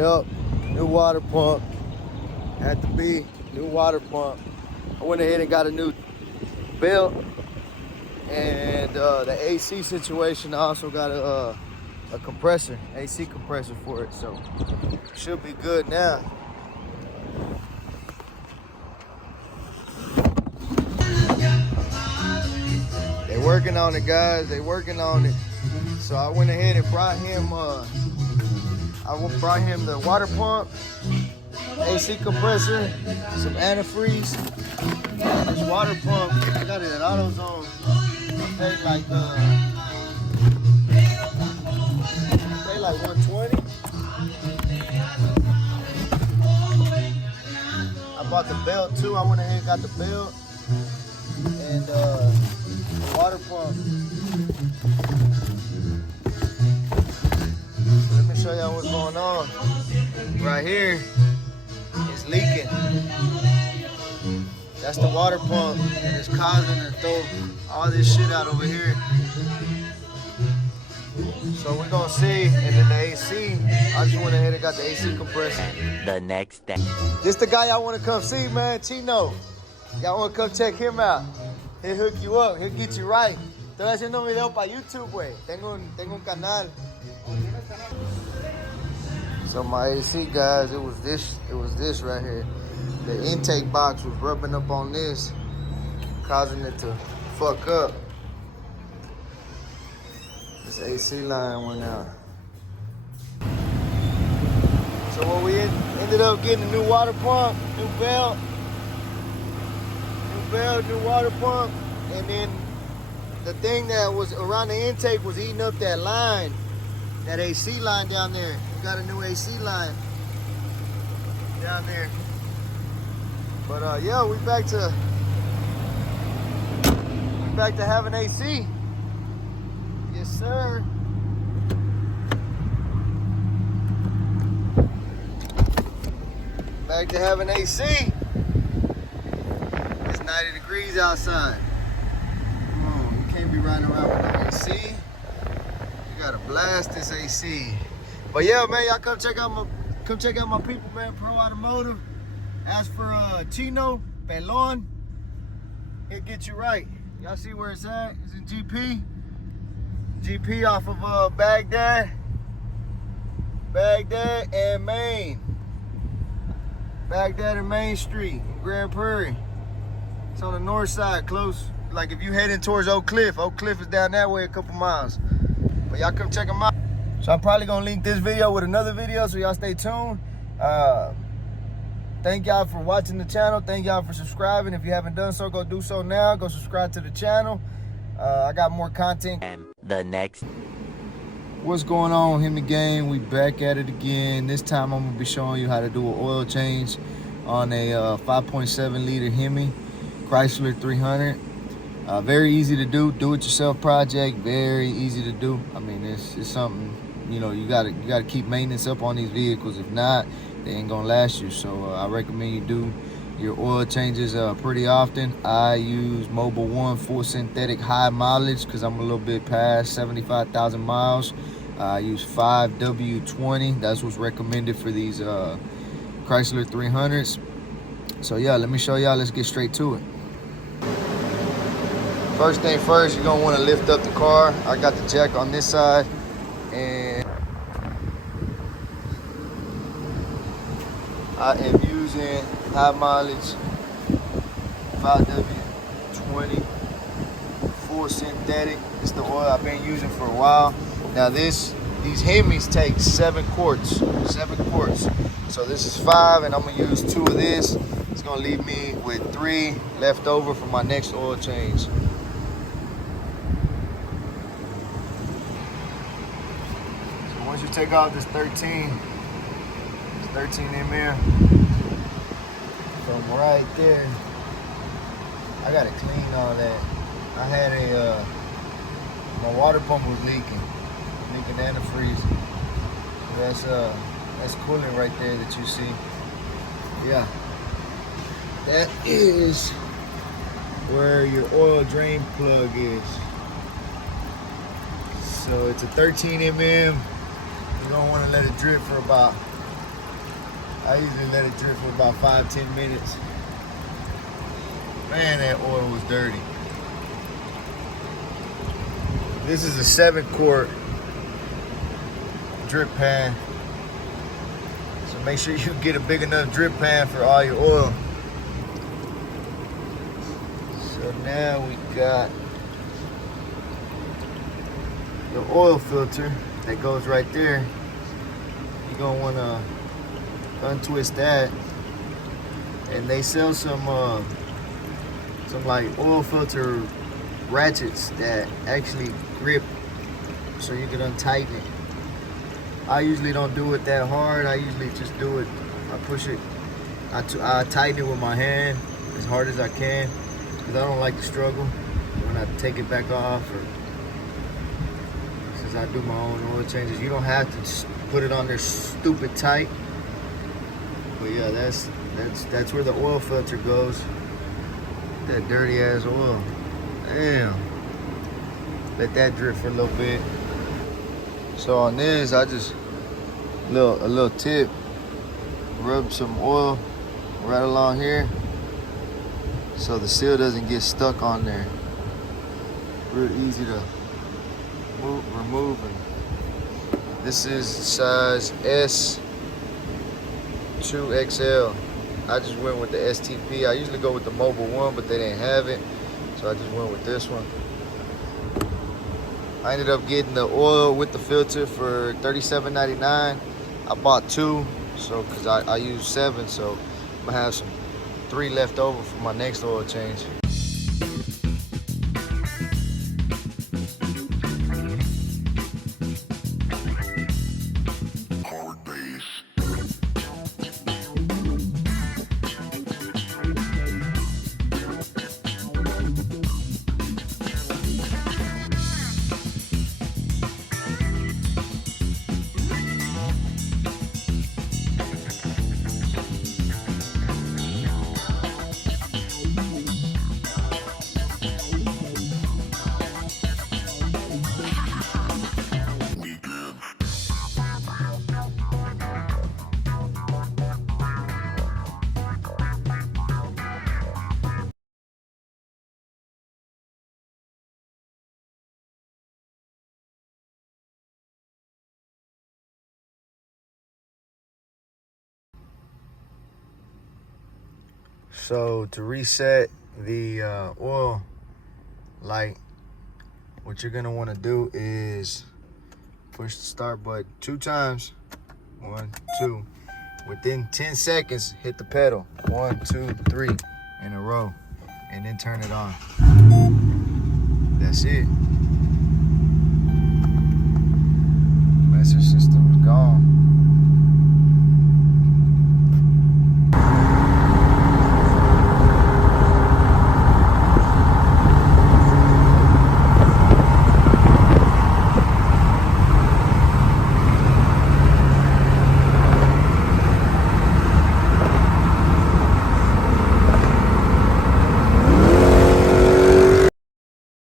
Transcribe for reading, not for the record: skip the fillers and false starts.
Yep, new water pump. Had to be new water pump. I went ahead and got a new belt, and the AC situation. I also got a compressor, AC compressor for it, so should be good now. They working on it, guys. They working on it. So I went ahead and brought him. Brought him the water pump, AC compressor, some antifreeze. This water pump, I got it at AutoZone. I paid like $120. I bought the belt too. I went ahead and got the belt and the water pump. Let me show y'all what's going on. Right here, it's leaking. That's the water pump, and it's causing it to throw all this shit out over here. So we're gonna see, and then the AC, I just went ahead and got the AC compressor. The next day. This the guy y'all wanna come see, man, Chino. Y'all wanna come check him out. He'll hook you up, he'll get you right. Estoy haciendo un video para YouTube, güey. Tengo un canal. So my AC, guys, it was this right here. The intake box was rubbing up on this, causing it to fuck up. This AC line went out. So what we ended up getting a new water pump, new belt, new water pump, and then the thing that was around the intake was eating up that line, that AC line down there. We got a new AC line down there. But yeah, we back to having AC. Yes, sir. Back to having AC. It's 90 degrees outside. Come on, you can't be riding around with no AC. You gotta blast this AC. But yeah, man, y'all come check out my people, man. Pro Automotive. Ask for Chino Pelon. He'll get you right. Y'all see where it's at? It's in GP. GP off of Baghdad and Main. Baghdad and Main Street, Grand Prairie. It's on the north side, close. Like if you heading towards Oak Cliff is down that way a couple miles. But y'all come check them out. So I'm probably gonna link this video with another video, so y'all stay tuned. Thank y'all for watching the channel. Thank y'all for subscribing. If you haven't done so, go do so now. Go subscribe to the channel. I got more content. And the next. What's going on, Hemi gang? We back at it again. This time I'm gonna be showing you how to do an oil change on a 5.7 liter Hemi Chrysler 300. Very easy to do. Do-it-yourself project. Very easy to do. I mean, it's something, you know, you gotta keep maintenance up on these vehicles. If not, they ain't gonna last you. So I recommend you do your oil changes pretty often. I use Mobil 1 full synthetic high mileage because I'm a little bit past 75,000 miles. I use 5W20. That's what's recommended for these Chrysler 300s. So yeah, let me show y'all. Let's get straight to it. First thing first, you're gonna want to lift up the car. I got the jack on this side, and I am using high mileage 5W20 full synthetic. It's the oil I've been using for a while. Now these Hemis take 7 quarts. So this is 5, and I'm gonna use 2 of this. It's gonna leave me with 3 left over for my next oil change. So once you take off this 13 mm. From right there, I gotta clean all that. I had my water pump was leaking antifreeze. So that's coolant right there that you see. Yeah, that is where your oil drain plug is. So it's a 13 mm. You don't want to let it drip for about I usually let it drip for about 5-10 minutes. Man, that oil was dirty. This is a 7-quart drip pan. So make sure you get a big enough drip pan for all your oil. So now we got the oil filter that goes right there. You're gonna wanna untwist that. And they sell some like oil filter ratchets that actually grip so you can untighten it. I usually don't do it that hard. I usually just do it, I push it, I tighten it with my hand as hard as I can because I don't like to struggle when I take it back off, or since I do my own oil changes. You don't have to put it on there stupid tight. But yeah, that's where the oil filter goes. That dirty ass oil. Damn. Let that drip for a little bit. So on this, I just a little tip. Rub some oil right along here so the seal doesn't get stuck on there. Real easy to remove. And this is size S2XL. I just went with the STP. I usually go with the mobile one, but they didn't have it, so I just went with this one. I ended up getting the oil with the filter for $37.99. I bought 2, so because I used 7, so I'm gonna have 3 left over for my next oil change. So to reset the oil light, what you're gonna wanna do is push the start button 2 times. 1, 2. Within 10 seconds, hit the pedal. 1, 2, 3 in a row, and then turn it on. That's it.